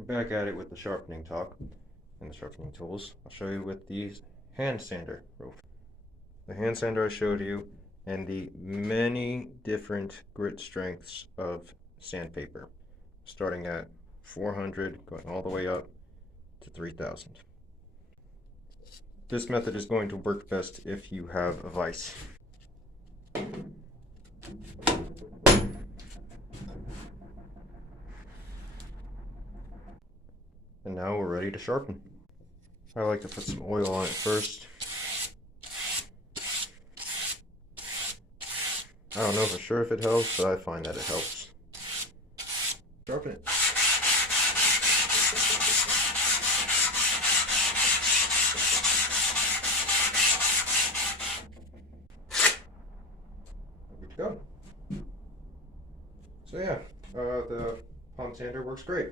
We're back at it with the sharpening talk and the sharpening tools. I'll show you with the hand sander. The hand sander I showed you and the many different grit strengths of sandpaper, starting at 400, going all the way up to 3000. This method is going to work best if you have a vise. And now we're ready to sharpen. I like to put some oil on it first. I don't know for sure if it helps, but I find that it helps. Sharpen it. There we go. So yeah, the palm sander works great.